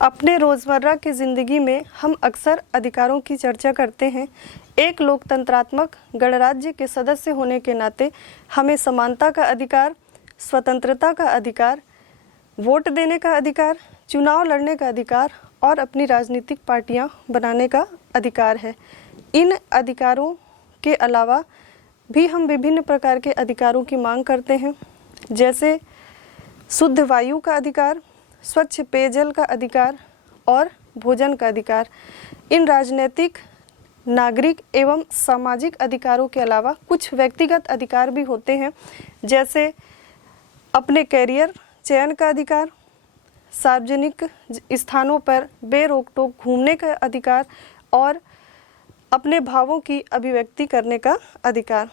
अपने रोज़मर्रा की ज़िंदगी में हम अक्सर अधिकारों की चर्चा करते हैं। एक लोकतंत्रात्मक गणराज्य के सदस्य होने के नाते हमें समानता का अधिकार, स्वतंत्रता का अधिकार, वोट देने का अधिकार, चुनाव लड़ने का अधिकार और अपनी राजनीतिक पार्टियां बनाने का अधिकार है। इन अधिकारों के अलावा भी हम विभिन्न प्रकार के अधिकारों की मांग करते हैं, जैसे शुद्ध वायु का अधिकार, स्वच्छ पेयजल का अधिकार और भोजन का अधिकार। इन राजनीतिक, नागरिक एवं सामाजिक अधिकारों के अलावा कुछ व्यक्तिगत अधिकार भी होते हैं, जैसे अपने कैरियर चयन का अधिकार, सार्वजनिक स्थानों पर बेरोक टोक घूमने का अधिकार और अपने भावों की अभिव्यक्ति करने का अधिकार।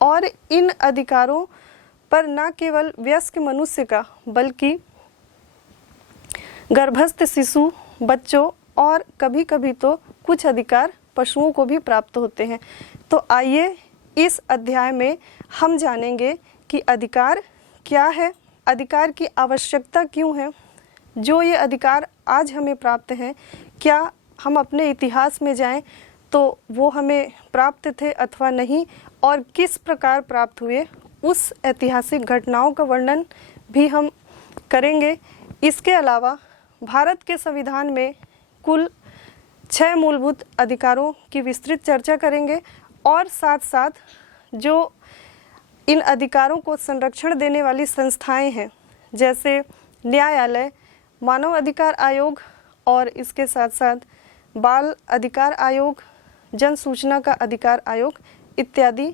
और इन अधिकारों पर न केवल वयस्क मनुष्य का बल्कि गर्भस्थ शिशु, बच्चों और कभी कभी तो कुछ अधिकार पशुओं को भी प्राप्त होते हैं। तो आइए इस अध्याय में हम जानेंगे कि अधिकार क्या है, अधिकार की आवश्यकता क्यों है, जो ये अधिकार आज हमें प्राप्त हैं, क्या हम अपने इतिहास में जाएं तो वो हमें प्राप्त थे अथवा नहीं, और किस प्रकार प्राप्त हुए, उस ऐतिहासिक घटनाओं का वर्णन भी हम करेंगे। इसके अलावा भारत के संविधान में कुल 6 मूलभूत अधिकारों की विस्तृत चर्चा करेंगे और साथ साथ जो इन अधिकारों को संरक्षण देने वाली संस्थाएं हैं, जैसे न्यायालय, मानव अधिकार आयोग और इसके साथ साथ बाल अधिकार आयोग, जन सूचना का अधिकार आयोग इत्यादि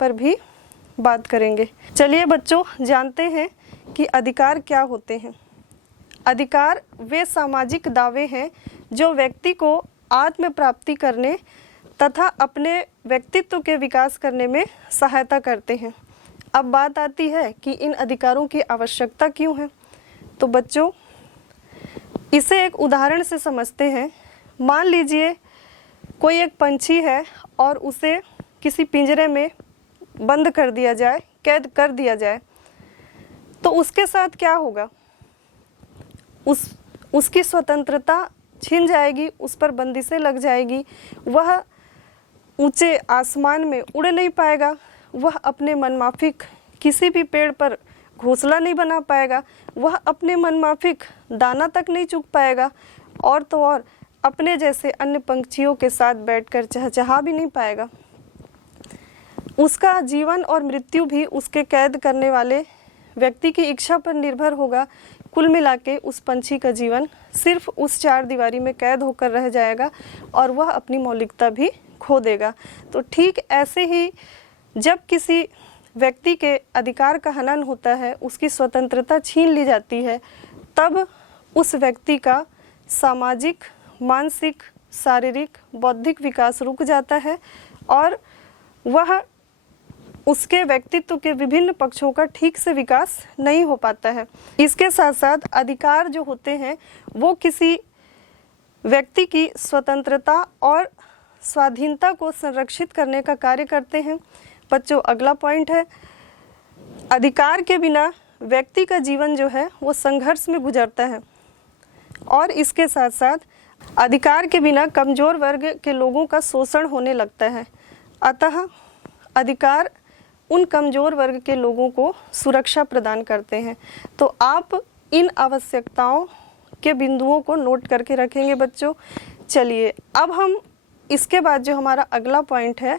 पर भी बात करेंगे। चलिए बच्चों, जानते हैं कि अधिकार क्या होते हैं। अधिकार वे सामाजिक दावे हैं जो व्यक्ति को आत्म प्राप्ति करने तथा अपने व्यक्तित्व के विकास करने में सहायता करते हैं। अब बात आती है कि इन अधिकारों की आवश्यकता क्यों है। तो बच्चों, इसे एक उदाहरण से समझते हैं। मान लीजिए कोई एक पंछी है और उसे किसी पिंजरे में बंद कर दिया जाए, कैद कर दिया जाए, तो उसके साथ क्या होगा? उसकी स्वतंत्रता छिन जाएगी, उस पर बंदिशें लग जाएगी, वह ऊंचे आसमान में उड़ नहीं पाएगा, वह अपने मनमाफिक किसी भी पेड़ पर घोंसला नहीं बना पाएगा, वह अपने मनमाफिक दाना तक नहीं चुग पाएगा, और तो और अपने जैसे अन्य पंछियों के साथ बैठकर चहचहा भी नहीं पाएगा। उसका जीवन और मृत्यु भी उसके कैद करने वाले व्यक्ति की इच्छा पर निर्भर होगा। कुल मिला के उस पंछी का जीवन सिर्फ उस 4 दीवारी में कैद होकर रह जाएगा और वह अपनी मौलिकता भी खो देगा। तो ठीक ऐसे ही जब किसी व्यक्ति के अधिकार का हनन होता है, उसकी स्वतंत्रता छीन ली जाती है, तब उस व्यक्ति का सामाजिक, मानसिक, शारीरिक, बौद्धिक विकास रुक जाता है और वह उसके व्यक्तित्व के विभिन्न पक्षों का ठीक से विकास नहीं हो पाता है। इसके साथ साथ अधिकार जो होते हैं वो किसी व्यक्ति की स्वतंत्रता और स्वाधीनता को संरक्षित करने का कार्य करते हैं। बच्चों, अगला पॉइंट है, अधिकार के बिना व्यक्ति का जीवन जो है वो संघर्ष में गुजरता है, और इसके साथ साथ अधिकार के बिना कमज़ोर वर्ग के लोगों का शोषण होने लगता है। अतः अधिकार उन कमज़ोर वर्ग के लोगों को सुरक्षा प्रदान करते हैं। तो आप इन आवश्यकताओं के बिंदुओं को नोट करके रखेंगे बच्चों। चलिए, अब हम इसके बाद जो हमारा अगला पॉइंट है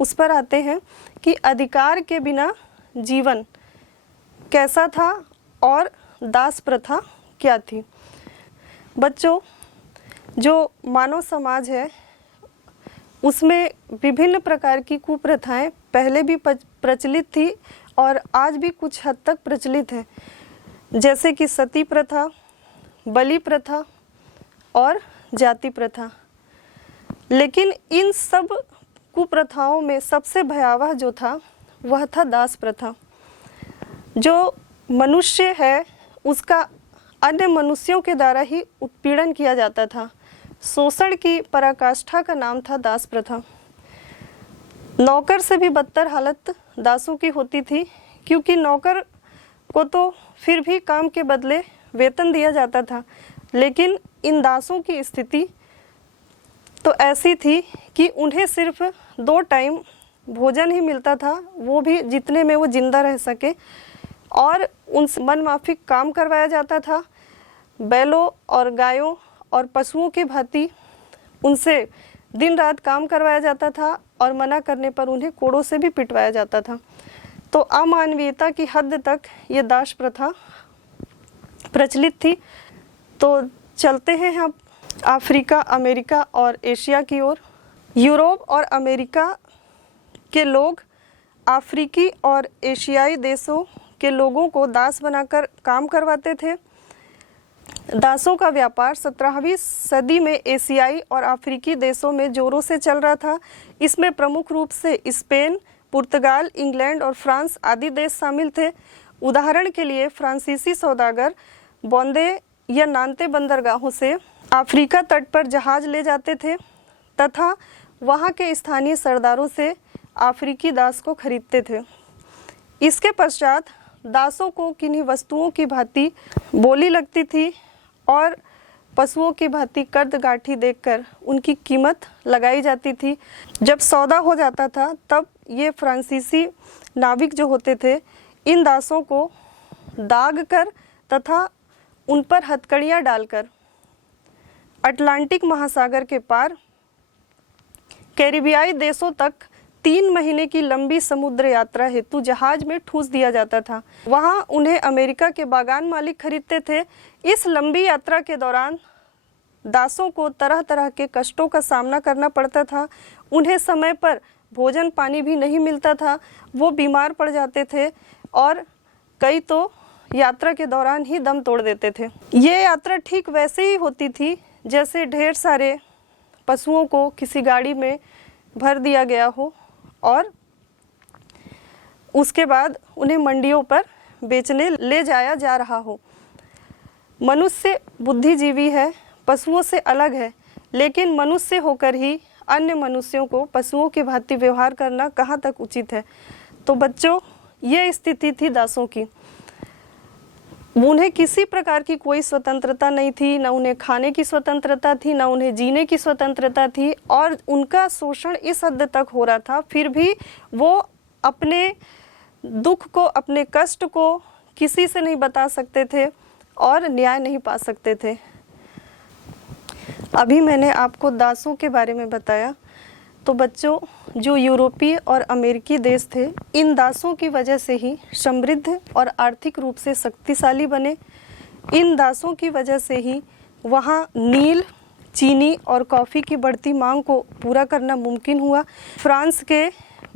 उस पर आते हैं कि अधिकार के बिना जीवन कैसा था और दास प्रथा क्या थी। बच्चों, जो मानव समाज है उसमें विभिन्न प्रकार की कुप्रथाएं पहले भी प्रचलित थी और आज भी कुछ हद तक प्रचलित है, जैसे कि सती प्रथा, बलि प्रथा और जाति प्रथा। लेकिन इन सब कुप्रथाओं में सबसे भयावह जो था वह था दास प्रथा। जो मनुष्य है उसका अन्य मनुष्यों के द्वारा ही उत्पीड़न किया जाता था। शोषण की पराकाष्ठा का नाम था दास प्रथा। नौकर से भी बदतर हालत दासों की होती थी, क्योंकि नौकर को तो फिर भी काम के बदले वेतन दिया जाता था। लेकिन इन दासों की स्थिति तो ऐसी थी कि उन्हें सिर्फ 2 टाइम भोजन ही मिलता था, वो भी जितने में वो जिंदा रह सके, और उनसे मनमाफिक काम करवाया जाता था। बैलों और गायों और पशुओं की भांति उनसे दिन रात काम करवाया जाता था और मना करने पर उन्हें कोड़ों से भी पिटवाया जाता था। तो अमानवीयता की हद तक ये दास प्रथा प्रचलित थी। तो चलते हैं हम अफ्रीका, अमेरिका और एशिया की ओर। यूरोप और अमेरिका के लोग अफ्रीकी और एशियाई देशों के लोगों को दास बनाकर काम करवाते थे। दासों का व्यापार 17वीं सदी में एशियाई और अफ्रीकी देशों में जोरों से चल रहा था। इसमें प्रमुख रूप से स्पेन, पुर्तगाल, इंग्लैंड और फ्रांस आदि देश शामिल थे। उदाहरण के लिए फ्रांसीसी सौदागर बोंदे या नांते बंदरगाहों से अफ्रीका तट पर जहाज ले जाते थे तथा वहां के स्थानीय सरदारों से अफ्रीकी दास को खरीदते थे। इसके पश्चात दासों को किन्हीं वस्तुओं की भांति बोली लगती थी और पशुओं की भांति कर्दगाठी देकर उनकी कीमत लगाई जाती थी। जब सौदा हो जाता था तब ये फ्रांसीसी नाविक जो होते थे, इन दासों को दाग कर तथा उन पर हथकड़ियाँ डालकर अटलांटिक महासागर के पार कैरिबियाई देशों तक 3 महीने की लंबी समुद्र यात्रा हेतु जहाज में ठूस दिया जाता था। वहां उन्हें अमेरिका के बागान मालिक खरीदते थे। इस लंबी यात्रा के दौरान दासों को तरह तरह के कष्टों का सामना करना पड़ता था। उन्हें समय पर भोजन पानी भी नहीं मिलता था, वो बीमार पड़ जाते थे और कई तो यात्रा के दौरान ही दम तोड़ देते थे। ये यात्रा ठीक वैसे ही होती थी जैसे ढेर सारे पशुओं को किसी गाड़ी में भर दिया गया हो और उसके बाद उन्हें मंडियों पर बेचने ले जाया जा रहा हो। मनुष्य बुद्धिजीवी है, पशुओं से अलग है, लेकिन मनुष्य होकर ही अन्य मनुष्यों को पशुओं की भांति व्यवहार करना कहाँ तक उचित है। तो बच्चों, ये स्थिति थी दासों की। उन्हें किसी प्रकार की कोई स्वतंत्रता नहीं थी, न उन्हें खाने की स्वतंत्रता थी, न उन्हें जीने की स्वतंत्रता थी, और उनका शोषण इस हद तक हो रहा था। फिर भी वो अपने दुख को, अपने कष्ट को किसी से नहीं बता सकते थे और न्याय नहीं पा सकते थे। अभी मैंने आपको दासों के बारे में बताया। तो बच्चों, जो यूरोपीय और अमेरिकी देश थे, इन दासों की वजह से ही समृद्ध और आर्थिक रूप से शक्तिशाली बने। इन दासों की वजह से ही वहाँ नील, चीनी और कॉफ़ी की बढ़ती मांग को पूरा करना मुमकिन हुआ। फ्रांस के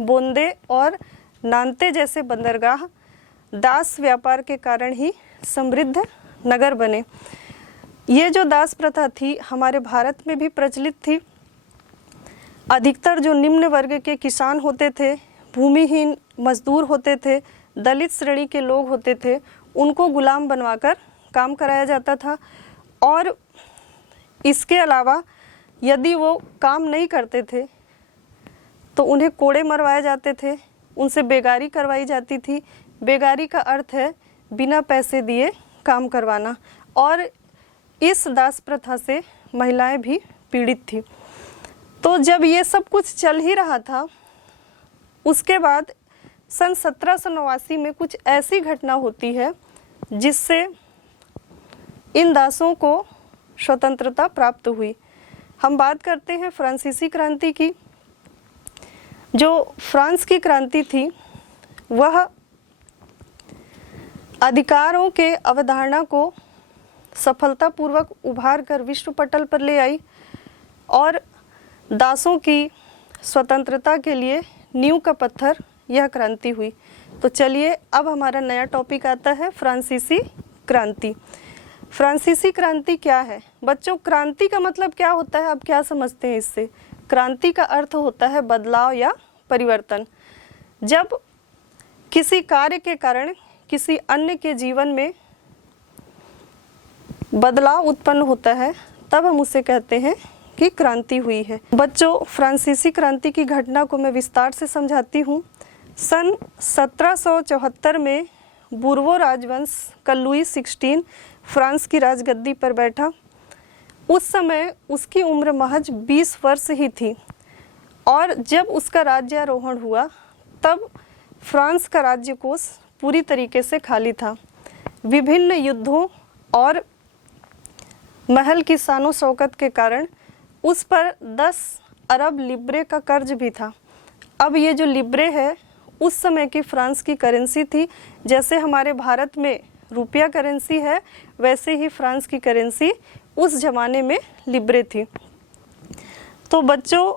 बोंदे और नांते जैसे बंदरगाह दास व्यापार के कारण ही समृद्ध नगर बने। ये जो दास प्रथा थी हमारे भारत में भी प्रचलित थी। अधिकतर जो निम्न वर्ग के किसान होते थे, भूमिहीन मजदूर होते थे, दलित श्रेणी के लोग होते थे, उनको गुलाम बनवाकर काम कराया जाता था। और इसके अलावा यदि वो काम नहीं करते थे तो उन्हें कोड़े मरवाए जाते थे, उनसे बेगारी करवाई जाती थी। बेगारी का अर्थ है बिना पैसे दिए काम करवाना, और इस दास प्रथा से महिलाएं भी पीड़ित थी। तो जब ये सब कुछ चल ही रहा था, उसके बाद सन 1789 में कुछ ऐसी घटना होती है जिससे इन दासों को स्वतंत्रता प्राप्त हुई। हम बात करते हैं फ्रांसीसी क्रांति की। जो फ्रांस की क्रांति थी वह अधिकारों के अवधारणा को सफलतापूर्वक उभार कर विश्व पटल पर ले आई और दासों की स्वतंत्रता के लिए नींव का पत्थर यह क्रांति हुई। तो चलिए अब हमारा नया टॉपिक आता है फ्रांसीसी क्रांति। फ्रांसीसी क्रांति क्या है? बच्चों, क्रांति का मतलब क्या होता है, आप क्या समझते हैं इससे? क्रांति का अर्थ होता है बदलाव या परिवर्तन। जब किसी कार्य के कारण किसी अन्य के जीवन में बदलाव उत्पन्न होता है तब हम उसे कहते हैं कि क्रांति हुई है। बच्चों, फ्रांसीसी क्रांति की घटना को मैं विस्तार से समझाती हूँ। सन 1774 में बुर्बो राजवंश का लुई 16 फ्रांस की राजगद्दी पर बैठा। उस समय उसकी उम्र महज 20 वर्ष ही थी और जब उसका राज्यारोहण हुआ तब फ्रांस का राज्यकोष पूरी तरीके से खाली था। विभिन्न युद्धों और महल की शानो शौकत के कारण उस पर 10 अरब लिब्रे का कर्ज भी था। अब ये जो लिब्रे है उस समय की फ्रांस की करेंसी थी। जैसे हमारे भारत में रुपया करेंसी है वैसे ही फ्रांस की करेंसी उस ज़माने में लिब्रे थी। तो बच्चों,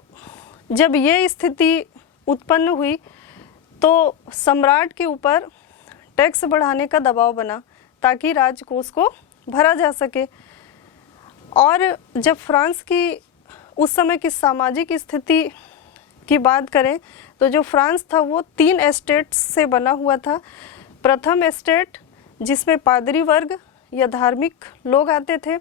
जब ये स्थिति उत्पन्न हुई तो सम्राट के ऊपर टैक्स बढ़ाने का दबाव बना ताकि राजकोष को भरा जा सके। और जब फ्रांस की उस समय की सामाजिक स्थिति की बात करें तो जो फ्रांस था वो 3 एस्टेट्स से बना हुआ था। प्रथम एस्टेट जिसमें पादरी वर्ग या धार्मिक लोग आते थे।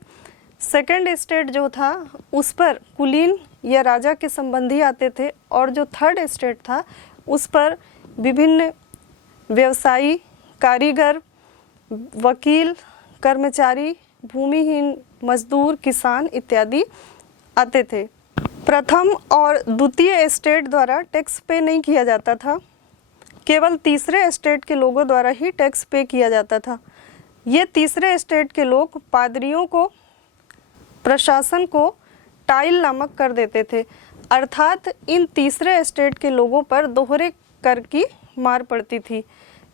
सेकंड एस्टेट जो था उस पर कुलीन या राजा के संबंधी आते थे। और जो थर्ड एस्टेट था उस पर विभिन्न व्यवसायी, कारीगर, वकील, कर्मचारी, भूमिहीन मजदूर, किसान इत्यादि आते थे। प्रथम और द्वितीय एस्टेट द्वारा टैक्स पे नहीं किया जाता था, केवल तीसरे एस्टेट के लोगों द्वारा ही टैक्स पे किया जाता था। ये तीसरे एस्टेट के लोग पादरियों को, प्रशासन को टाइल नामक कर देते थे, अर्थात इन तीसरे एस्टेट के लोगों पर दोहरे कर की मार पड़ती थी।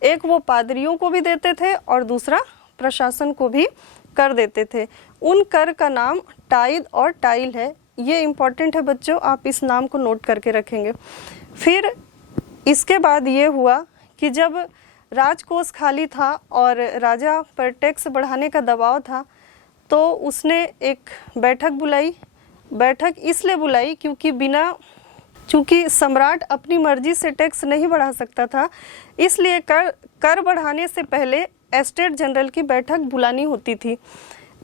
एक वो पादरियों को भी देते थे और दूसरा प्रशासन को भी कर देते थे। उन कर का नाम टाइद और टाइल है। ये इम्पॉर्टेंट है बच्चों, आप इस नाम को नोट करके रखेंगे। फिर इसके बाद ये हुआ कि जब राजकोष खाली था और राजा पर टैक्स बढ़ाने का दबाव था तो उसने एक बैठक बुलाई। बैठक इसलिए बुलाई क्योंकि सम्राट अपनी मर्जी से टैक्स नहीं बढ़ा सकता था, इसलिए कर बढ़ाने से पहले एस्टेट जनरल की बैठक बुलानी होती थी।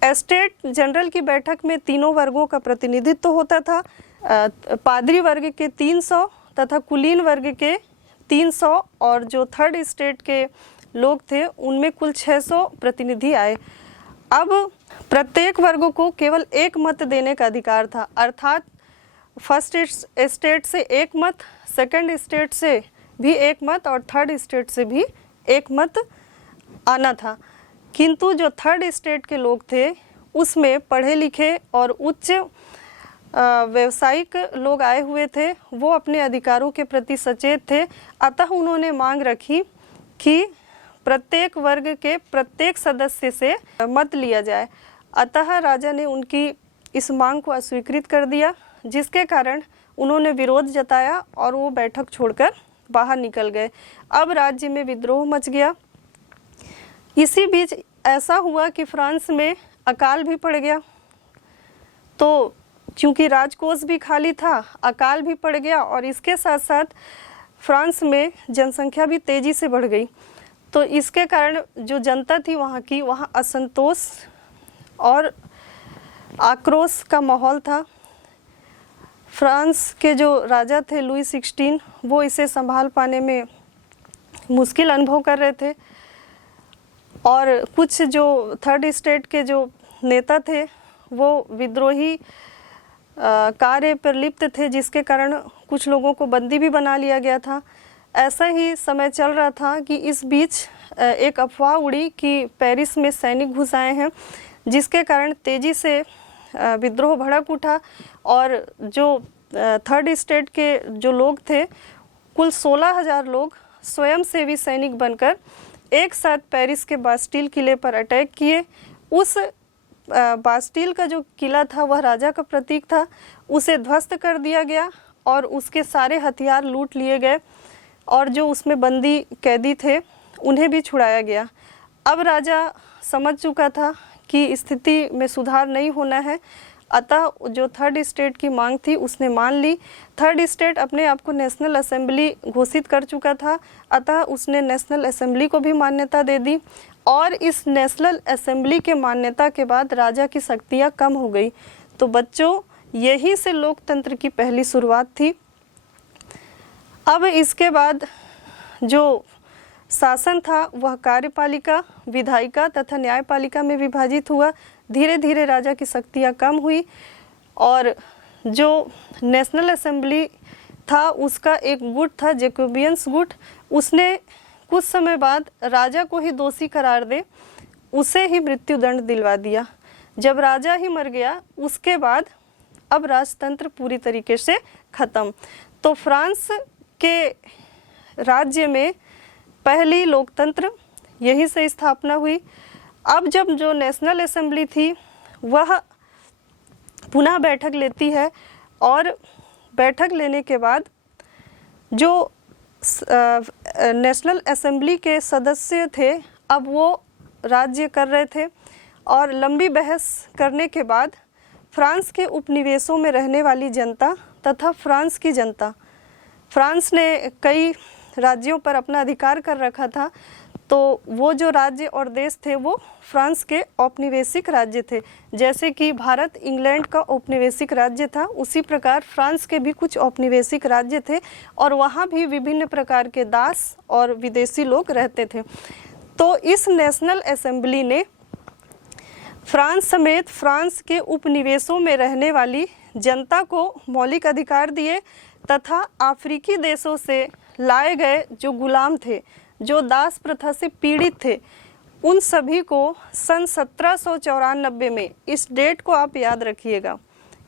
एस्टेट जनरल की बैठक में तीनों वर्गों का प्रतिनिधित्व होता था। पादरी वर्ग के 300 तथा कुलीन वर्ग के 300 और जो थर्ड स्टेट के लोग थे उनमें कुल 600 प्रतिनिधि आए। अब प्रत्येक वर्ग को केवल एक मत देने का अधिकार था, अर्थात फर्स्ट स्टेट से एक मत, सेकंड स्टेट से भी एक मत और थर्ड स्टेट से भी एक मत आना था। किंतु जो थर्ड स्टेट के लोग थे उसमें पढ़े लिखे और उच्च व्यावसायिक लोग आए हुए थे, वो अपने अधिकारों के प्रति सचेत थे। अतः उन्होंने मांग रखी कि प्रत्येक वर्ग के प्रत्येक सदस्य से मत लिया जाए। अतः राजा ने उनकी इस मांग को अस्वीकृत कर दिया, जिसके कारण उन्होंने विरोध जताया और वो बैठक छोड़कर बाहर निकल गए। अब राज्य में विद्रोह मच गया। इसी बीच ऐसा हुआ कि फ्रांस में अकाल भी पड़ गया। तो चूंकि राजकोष भी खाली था, अकाल भी पड़ गया और इसके साथ साथ फ्रांस में जनसंख्या भी तेज़ी से बढ़ गई। तो इसके कारण जो जनता थी वहाँ असंतोष और आक्रोश का माहौल था। फ्रांस के जो राजा थे लुई 16 वो इसे संभाल पाने में मुश्किल अनुभव कर रहे थे और कुछ जो थर्ड स्टेट के जो नेता थे वो विद्रोही कार्य पर लिप्त थे, जिसके कारण कुछ लोगों को बंदी भी बना लिया गया था। ऐसा ही समय चल रहा था कि इस बीच एक अफवाह उड़ी कि पेरिस में सैनिक घुस आए हैं, जिसके कारण तेज़ी से विद्रोह भड़क उठा और जो थर्ड स्टेट के जो लोग थे कुल 16,000 लोग स्वयंसेवी सैनिक बनकर एक साथ पेरिस के बास्टील किले पर अटैक किए। उस बास्टील का जो किला था वह राजा का प्रतीक था, उसे ध्वस्त कर दिया गया और उसके सारे हथियार लूट लिए गए और जो उसमें बंदी कैदी थे उन्हें भी छुड़ाया गया। अब राजा समझ चुका था कि स्थिति में सुधार नहीं होना है, अतः जो थर्ड स्टेट की मांग थी उसने मान ली। थर्ड स्टेट अपने आप को नेशनल असेंबली घोषित कर चुका था, अतः उसने नेशनल असेंबली को भी मान्यता दे दी और इस नेशनल असेंबली के मान्यता के बाद राजा की शक्तियाँ कम हो गई। तो बच्चों, यही से लोकतंत्र की पहली शुरुआत थी। अब इसके बाद जो शासन था वह कार्यपालिका, विधायिका तथा न्यायपालिका में विभाजित हुआ। धीरे धीरे राजा की शक्तियाँ कम हुई और जो नेशनल असेंबली था उसका एक गुट था जैकोबियंस गुट, उसने कुछ समय बाद राजा को ही दोषी करार दे उसे ही मृत्युदंड दिलवा दिया। जब राजा ही मर गया उसके बाद अब राजतंत्र पूरी तरीके से खत्म। तो फ्रांस के राज्य में पहली लोकतंत्र यहीं से स्थापना हुई। अब जब जो नेशनल असेंबली थी वह पुनः बैठक लेती है और बैठक लेने के बाद जो नेशनल असेंबली के सदस्य थे अब वो राज्य कर रहे थे और लंबी बहस करने के बाद फ्रांस के उपनिवेशों में रहने वाली जनता तथा फ्रांस की जनता, फ्रांस ने कई राज्यों पर अपना अधिकार कर रखा था, तो वो जो राज्य और देश थे वो फ्रांस के औपनिवेशिक राज्य थे। जैसे कि भारत इंग्लैंड का औपनिवेशिक राज्य था, उसी प्रकार फ्रांस के भी कुछ औपनिवेशिक राज्य थे और वहाँ भी विभिन्न प्रकार के दास और विदेशी लोग रहते थे। तो इस नेशनल असेंबली ने फ्रांस समेत फ्रांस के उपनिवेशों में रहने वाली जनता को मौलिक अधिकार दिए तथा अफ्रीकी देशों से लाए गए जो गुलाम थे, जो दास प्रथा से पीड़ित थे, उन सभी को सन 1794 में, इस डेट को आप याद रखिएगा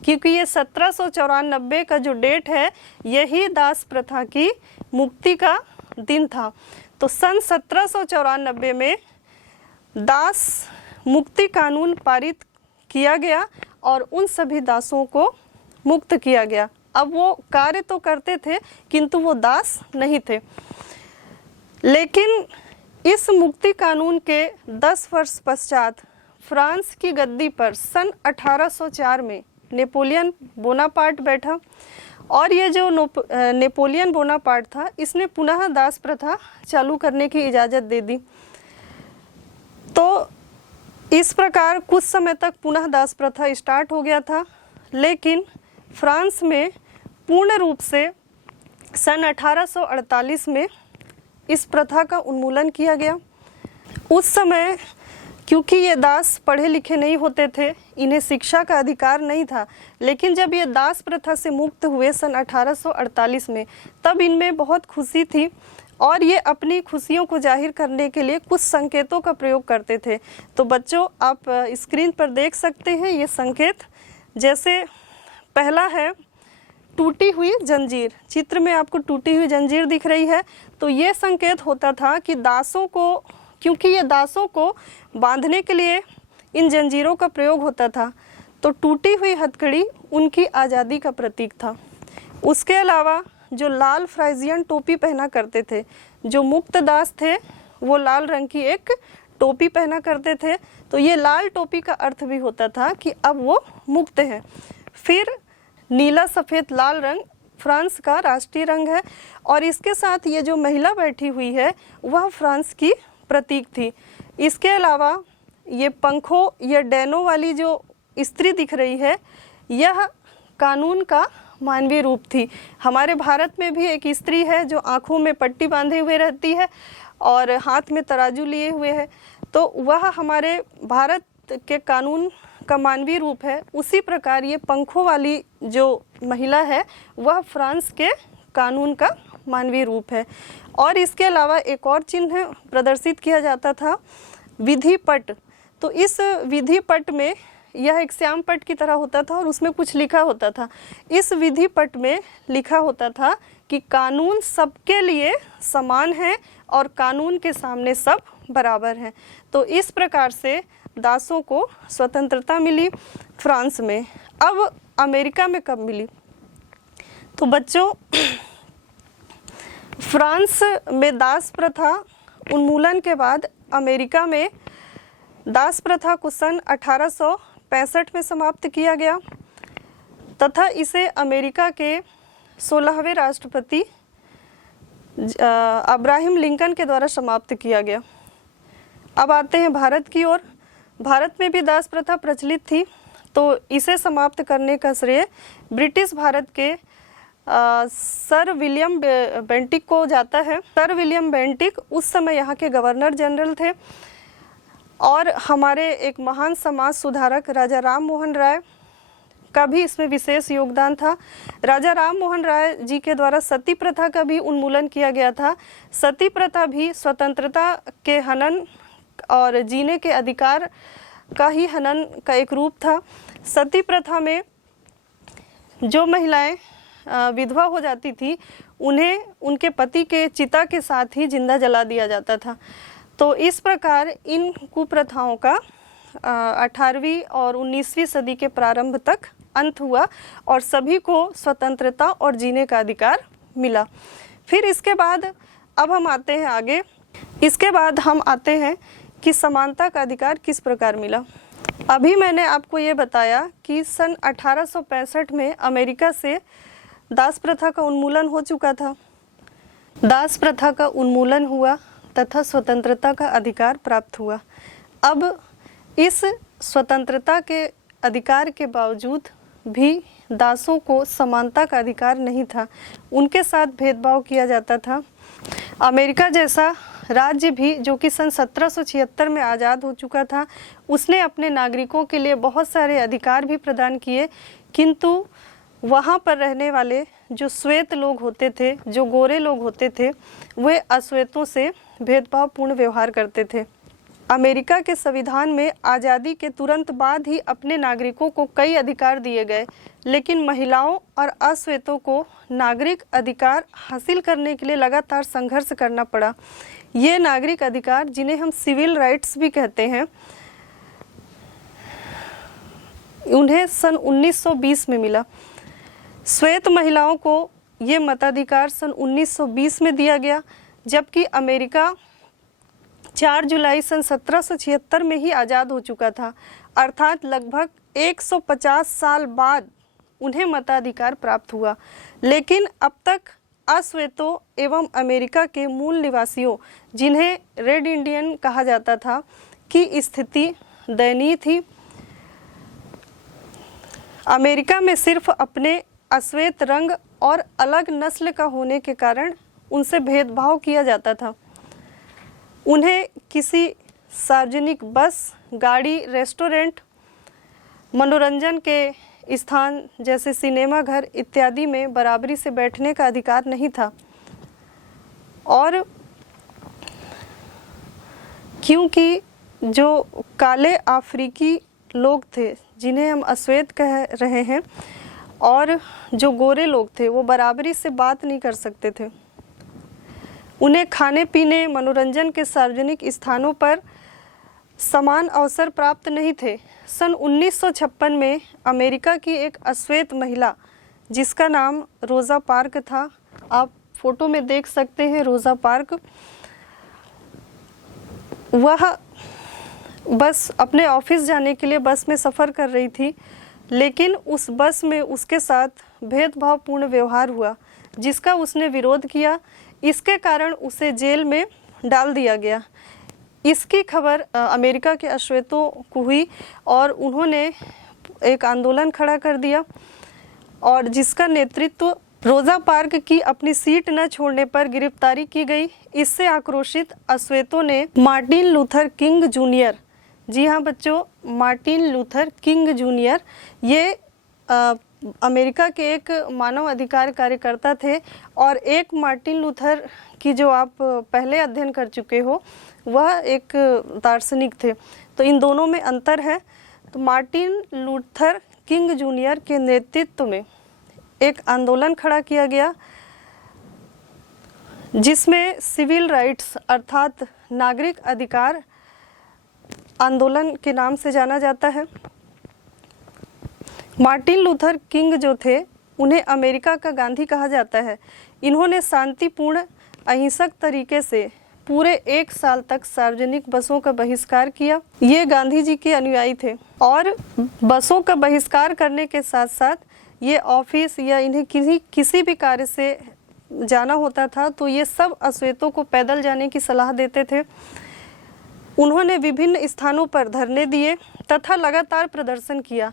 क्योंकि ये 1794 का जो डेट है यही दास प्रथा की मुक्ति का दिन था। तो सन 1794 में दास मुक्ति कानून पारित किया गया और उन सभी दासों को मुक्त किया गया। अब वो कार्य तो करते थे किंतु वो दास नहीं थे। लेकिन इस मुक्ति कानून के 10 वर्ष पश्चात फ्रांस की गद्दी पर सन 1804 में नेपोलियन बोनापार्ट बैठा और ये जो नेपोलियन बोनापार्ट था इसने पुनः दास प्रथा चालू करने की इजाज़त दे दी। तो इस प्रकार कुछ समय तक पुनः दास प्रथा स्टार्ट हो गया था, लेकिन फ्रांस में पूर्ण रूप से सन 1848 में इस प्रथा का उन्मूलन किया गया। उस समय क्योंकि ये दास पढ़े लिखे नहीं होते थे, इन्हें शिक्षा का अधिकार नहीं था, लेकिन जब ये दास प्रथा से मुक्त हुए सन 1848 में, तब इनमें बहुत खुशी थी और ये अपनी खुशियों को जाहिर करने के लिए कुछ संकेतों का प्रयोग करते थे। तो बच्चों आप स्क्रीन पर देख सकते हैं ये संकेत। जैसे पहला है टूटी हुई जंजीर, चित्र में आपको टूटी हुई जंजीर दिख रही है। तो ये संकेत होता था कि दासों को, क्योंकि ये दासों को बांधने के लिए इन जंजीरों का प्रयोग होता था, तो टूटी हुई हथकड़ी उनकी आज़ादी का प्रतीक था। उसके अलावा जो लाल फ्राइजियन टोपी पहना करते थे, जो मुक्त दास थे वो लाल रंग की एक टोपी पहना करते थे, तो ये लाल टोपी का अर्थ भी होता था कि अब वो मुक्त हैं। फिर नीला सफ़ेद लाल रंग फ्रांस का राष्ट्रीय रंग है और इसके साथ ये जो महिला बैठी हुई है वह फ्रांस की प्रतीक थी। इसके अलावा ये पंखों या डैनों वाली जो स्त्री दिख रही है यह कानून का मानवीय रूप थी। हमारे भारत में भी एक स्त्री है जो आँखों में पट्टी बांधे हुए रहती है और हाथ में तराजू लिए हुए है, तो वह हमारे भारत के कानून का मानवीय रूप है। उसी प्रकार ये पंखों वाली जो महिला है वह फ्रांस के कानून का मानवीय रूप है। और इसके अलावा एक और चिन्ह प्रदर्शित किया जाता था, विधि पट। तो इस विधि पट में यह एक श्याम पट की तरह होता था और उसमें कुछ लिखा होता था। इस विधि पट में लिखा होता था कि कानून सबके लिए समान है और कानून के सामने सब बराबर हैं। तो इस प्रकार से दासों को स्वतंत्रता मिली फ्रांस में। अब अमेरिका में कब मिली? तो बच्चों फ्रांस में दास प्रथा उन्मूलन के बाद अमेरिका में दास प्रथा को सन 1865 में समाप्त किया गया तथा इसे अमेरिका के 16वें राष्ट्रपति अब्राहम लिंकन के द्वारा समाप्त किया गया। अब आते हैं भारत की ओर। भारत में भी दास प्रथा प्रचलित थी, तो इसे समाप्त करने का श्रेय ब्रिटिश भारत के सर विलियम बेंटिक को जाता है। सर विलियम बेंटिक उस समय यहाँ के गवर्नर जनरल थे और हमारे एक महान समाज सुधारक राजा राम मोहन राय का भी इसमें विशेष योगदान था। राजा राम मोहन राय जी के द्वारा सती प्रथा का भी उन्मूलन किया गया था। सती प्रथा भी स्वतंत्रता के हनन और जीने के अधिकार का ही हनन का एक रूप था। सती प्रथा में जो महिलाएं विधवा हो जाती थी उन्हें उनके पति के चिता के साथ ही जिंदा जला दिया जाता था। तो इस प्रकार इन कुप्रथाओं का 18वीं और 19वीं सदी के प्रारंभ तक अंत हुआ और सभी को स्वतंत्रता और जीने का अधिकार मिला। फिर इसके बाद अब हम आते हैं आगे। इसके बाद हम आते हैं कि समानता का अधिकार किस प्रकार मिला। अभी मैंने आपको ये बताया कि सन 1865 में अमेरिका से दास प्रथा का उन्मूलन हो चुका था। दास प्रथा का उन्मूलन हुआ तथा स्वतंत्रता का अधिकार प्राप्त हुआ। अब इस स्वतंत्रता के अधिकार के बावजूद भी दासों को समानता का अधिकार नहीं था, उनके साथ भेदभाव किया जाता था। अमेरिका जैसा राज्य भी जो कि सन 1776 में आज़ाद हो चुका था, उसने अपने नागरिकों के लिए बहुत सारे अधिकार भी प्रदान किए, किंतु वहाँ पर रहने वाले जो श्वेत लोग होते थे, जो गोरे लोग होते थे, वे अश्वेतों से भेदभावपूर्ण व्यवहार करते थे। अमेरिका के संविधान में आज़ादी के तुरंत बाद ही अपने नागरिकों को कई अधिकार दिए गए, लेकिन महिलाओं और अश्वेतों को नागरिक अधिकार हासिल करने के लिए लगातार संघर्ष करना पड़ा। ये नागरिक अधिकार, जिन्हें हम सिविल राइट्स भी कहते हैं, उन्हें सन 1920 में मिला। श्वेत महिलाओं को ये मताधिकार सन 1920 में दिया गया, जबकि अमेरिका 4 जुलाई सन 1776 में ही आज़ाद हो चुका था, अर्थात लगभग 150 साल बाद उन्हें मताधिकार प्राप्त हुआ। लेकिन अब तक अश्वेतों एवं अमेरिका के मूल निवासियों, जिन्हें रेड इंडियन कहा जाता था, की स्थिति दयनीय थी। अमेरिका में सिर्फ अपने अश्वेत रंग और अलग नस्ल का होने के कारण उनसे भेदभाव किया जाता था। उन्हें किसी सार्वजनिक बस, गाड़ी, रेस्टोरेंट, मनोरंजन के स्थान जैसे सिनेमा घर इत्यादि में बराबरी से बैठने का अधिकार नहीं था। और क्योंकि जो काले अफ्रीकी लोग थे, जिन्हें हम अश्वेत कह रहे हैं, और जो गोरे लोग थे, वो बराबरी से बात नहीं कर सकते थे। उन्हें खाने पीने, मनोरंजन के सार्वजनिक स्थानों पर समान अवसर प्राप्त नहीं थे। सन 1956 में अमेरिका की एक अश्वेत महिला, जिसका नाम रोज़ा पार्क था, आप फोटो में देख सकते हैं रोज़ा पार्क, वह बस अपने ऑफिस जाने के लिए बस में सफ़र कर रही थी, लेकिन उस बस में उसके साथ भेदभावपूर्ण व्यवहार हुआ, जिसका उसने विरोध किया। इसके कारण उसे जेल में डाल दिया गया। इसकी खबर अमेरिका के अश्वेतों को हुई और उन्होंने एक आंदोलन खड़ा कर दिया, और जिसका नेतृत्व रोज़ा पार्क की अपनी सीट न छोड़ने पर गिरफ्तारी की गई। इससे आक्रोशित अश्वेतों ने मार्टिन लूथर किंग जूनियर, जी हाँ बच्चों, मार्टिन लूथर किंग जूनियर, ये अमेरिका के एक मानव अधिकार कार्यकर्ता थे, और एक मार्टिन लूथर की जो आप पहले अध्ययन कर चुके हो, वह एक दार्शनिक थे। तो इन दोनों में अंतर है। तो मार्टिन लूथर किंग जूनियर के नेतृत्व में एक आंदोलन खड़ा किया गया, जिसमें सिविल राइट्स अर्थात नागरिक अधिकार आंदोलन के नाम से जाना जाता है। मार्टिन लूथर किंग जो थे, उन्हें अमेरिका का गांधी कहा जाता है। इन्होंने शांतिपूर्ण अहिंसक तरीके से पूरे 1 साल तक सार्वजनिक बसों का बहिष्कार किया। ये गांधी जी के अनुयायी थे, और बसों का बहिष्कार करने के साथ साथ ये ऑफिस या इन्हें किसी भी कार्य से जाना होता था तो ये सब अश्वेतों को पैदल जाने की सलाह देते थे। उन्होंने विभिन्न स्थानों पर धरने दिए तथा लगातार प्रदर्शन किया।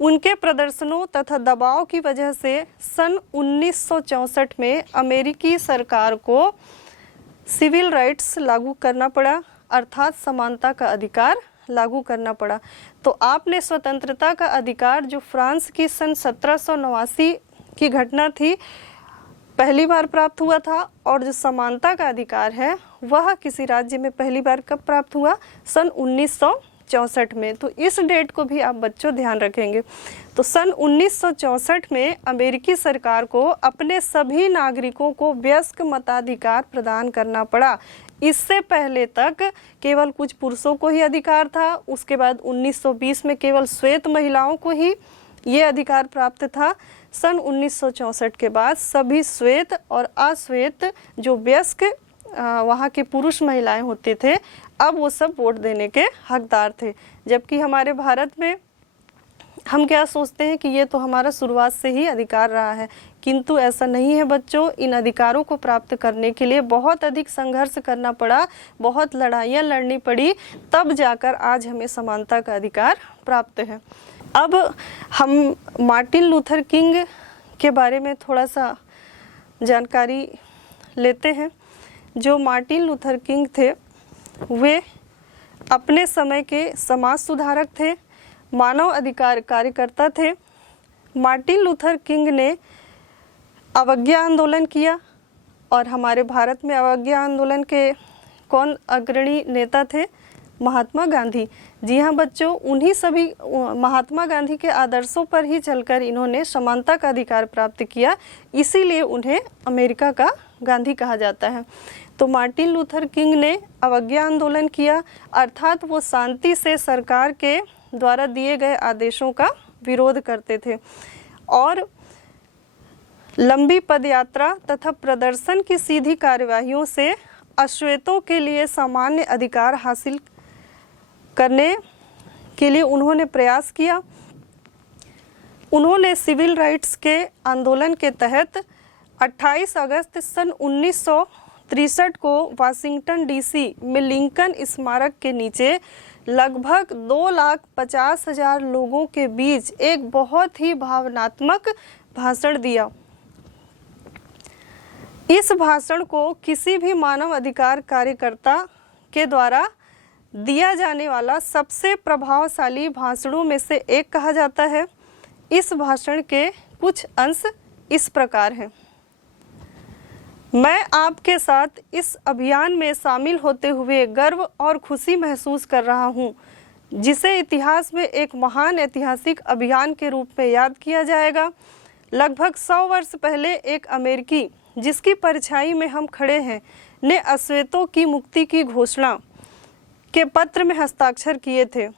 उनके प्रदर्शनों तथा दबाव की वजह से सन 1964 में अमेरिकी सरकार को सिविल राइट्स लागू करना पड़ा, अर्थात समानता का अधिकार लागू करना पड़ा। तो आपने स्वतंत्रता का अधिकार जो फ्रांस की सन 1789 की घटना थी पहली बार प्राप्त हुआ था, और जो समानता का अधिकार है वह किसी राज्य में पहली बार कब प्राप्त हुआ? सन 1964 में। तो इस डेट को भी आप बच्चों ध्यान रखेंगे। तो सन 1964 में अमेरिकी सरकार को अपने सभी नागरिकों को वयस्क मताधिकार प्रदान करना पड़ा। इससे पहले तक केवल कुछ पुरुषों को ही अधिकार था। उसके बाद 1920 में केवल श्वेत महिलाओं को ही ये अधिकार प्राप्त था। सन 1964 के बाद सभी श्वेत और अश्वेत जो वयस्क वहाँ के पुरुष महिलाएं होते थे, अब वो सब वोट देने के हकदार थे। जबकि हमारे भारत में हम क्या सोचते हैं कि ये तो हमारा शुरुआत से ही अधिकार रहा है, किंतु ऐसा नहीं है बच्चों। इन अधिकारों को प्राप्त करने के लिए बहुत अधिक संघर्ष करना पड़ा, बहुत लड़ाइयाँ लड़नी पड़ी, तब जाकर आज हमें समानता का अधिकार प्राप्त है। अब हम मार्टिन लूथर किंग के बारे में थोड़ा सा जानकारी लेते हैं। जो मार्टिन लूथर किंग थे वे अपने समय के समाज सुधारक थे, मानव अधिकार कार्यकर्ता थे। मार्टिन लूथर किंग ने अवज्ञा आंदोलन किया, और हमारे भारत में अवज्ञा आंदोलन के कौन अग्रणी नेता थे? महात्मा गांधी। जी हाँ बच्चों, उन्हीं सभी महात्मा गांधी के आदर्शों पर ही चलकर इन्होंने समानता का अधिकार प्राप्त किया, इसीलिए उन्हें अमेरिका का गांधी कहा जाता है। तो मार्टिन लूथर किंग ने अवज्ञा आंदोलन किया, अर्थात वो शांति से सरकार के द्वारा दिए गए आदेशों का विरोध करते थे, और लंबी पदयात्रा तथा प्रदर्शन की सीधी कार्यवाहियों से अश्वेतों के लिए सामान्य अधिकार हासिल करने के लिए उन्होंने प्रयास किया। उन्होंने सिविल राइट्स के आंदोलन के तहत 28 अगस्त सन 1963 को वाशिंगटन डीसी में लिंकन स्मारक के नीचे लगभग 2,50,000 लोगों के बीच एक बहुत ही भावनात्मक भाषण दिया। इस भाषण को किसी भी मानव अधिकार कार्यकर्ता के द्वारा दिया जाने वाला सबसे प्रभावशाली भाषणों में से एक कहा जाता है। इस भाषण के कुछ अंश इस प्रकार हैं। मैं आपके साथ इस अभियान में शामिल होते हुए गर्व और खुशी महसूस कर रहा हूँ, जिसे इतिहास में एक महान ऐतिहासिक अभियान के रूप में याद किया जाएगा। लगभग 100 वर्ष पहले एक अमेरिकी, जिसकी परछाई में हम खड़े हैं, ने अश्वेतों की मुक्ति की घोषणा के पत्र में हस्ताक्षर किए थे।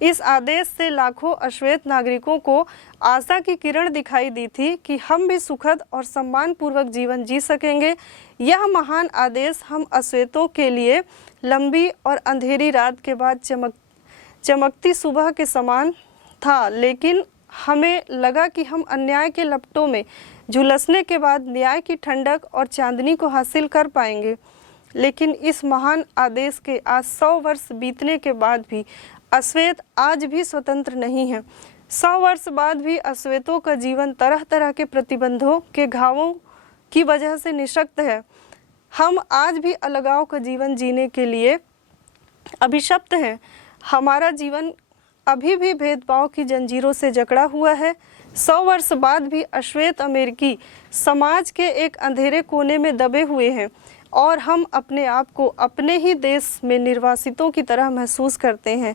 इस आदेश से लाखों अश्वेत नागरिकों को आशा की किरण दिखाई दी थी कि हम भी सुखद और सम्मानपूर्वक जीवन जी सकेंगे। यह महान आदेश हम अश्वेतों के लिए लंबी और अंधेरी रात के बाद चमकती सुबह के समान था, लेकिन हमें लगा कि हम अन्याय के लपटों में झुलसने के बाद न्याय की ठंडक और चांदनी को हासिल कर पाएंगे। लेकिन इस महान आदेश के आज 100 वर्ष बीतने के बाद भी अश्वेत आज भी स्वतंत्र नहीं है। 100 वर्ष बाद भी अश्वेतों का जीवन तरह तरह के प्रतिबंधों के घावों की वजह से निःशक्त है। हम आज भी अलगाव का जीवन जीने के लिए अभिशप्त हैं। हमारा जीवन अभी भी भेदभाव की जंजीरों से जकड़ा हुआ है। 100 वर्ष बाद भी अश्वेत अमेरिकी समाज के एक अंधेरे कोने में दबे हुए हैं, और हम अपने आप को अपने ही देश में निर्वासितों की तरह महसूस करते हैं।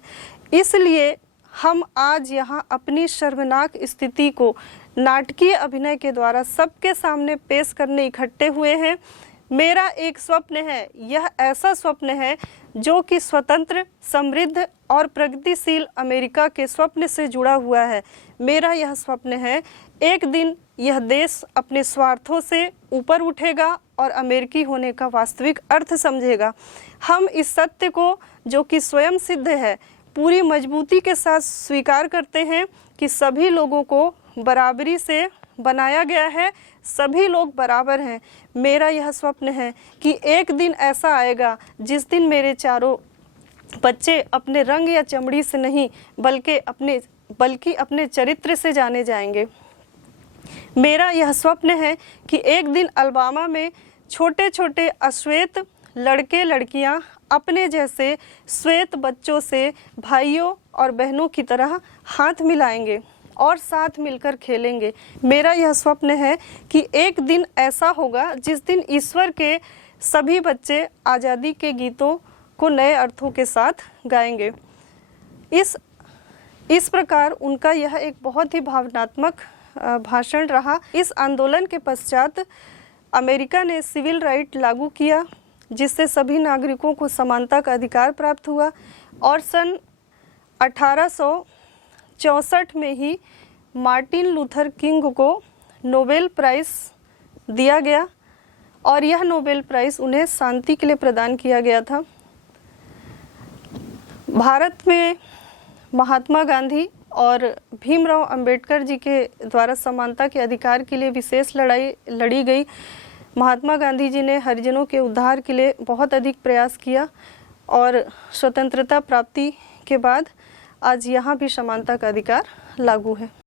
इसलिए हम आज यहाँ अपनी शर्मनाक स्थिति को नाटकीय अभिनय के द्वारा सबके सामने पेश करने इकट्ठे हुए हैं। मेरा एक स्वप्न है, यह ऐसा स्वप्न है जो कि स्वतंत्र, समृद्ध और प्रगतिशील अमेरिका के स्वप्न से जुड़ा हुआ है। मेरा यह स्वप्न है, एक दिन यह देश अपने स्वार्थों से ऊपर उठेगा और अमेरिकी होने का वास्तविक अर्थ समझेगा। हम इस सत्य को, जो कि स्वयं सिद्ध है, पूरी मजबूती के साथ स्वीकार करते हैं कि सभी लोगों को बराबरी से बनाया गया है, सभी लोग बराबर हैं। मेरा यह स्वप्न है कि एक दिन ऐसा आएगा जिस दिन मेरे चारों बच्चे अपने रंग या चमड़ी से नहीं, बल्कि अपने बल्कि अपने चरित्र से जाने जाएंगे। मेरा यह स्वप्न है कि एक दिन अलबामा में छोटे छोटे अश्वेत लड़के लड़कियां अपने जैसे श्वेत बच्चों से भाइयों और बहनों की तरह हाथ मिलाएंगे और साथ मिलकर खेलेंगे। मेरा यह स्वप्न है कि एक दिन ऐसा होगा जिस दिन ईश्वर के सभी बच्चे आज़ादी के गीतों को नए अर्थों के साथ गाएंगे। इस प्रकार उनका यह एक बहुत ही भावनात्मक भाषण रहा। इस आंदोलन के पश्चात अमेरिका ने सिविल राइट लागू किया, जिससे सभी नागरिकों को समानता का अधिकार प्राप्त हुआ और सन 1864 में ही मार्टिन लूथर किंग को नोबेल प्राइज़ दिया गया और यह नोबेल प्राइज़ उन्हें शांति के लिए प्रदान किया गया था। भारत में महात्मा गांधी और भीमराव अंबेडकर जी के द्वारा समानता के अधिकार के लिए विशेष लड़ाई लड़ी गई। महात्मा गांधी जी ने हरिजनों के उद्धार के लिए बहुत अधिक प्रयास किया और स्वतंत्रता प्राप्ति के बाद आज यहाँ भी समानता का अधिकार लागू है।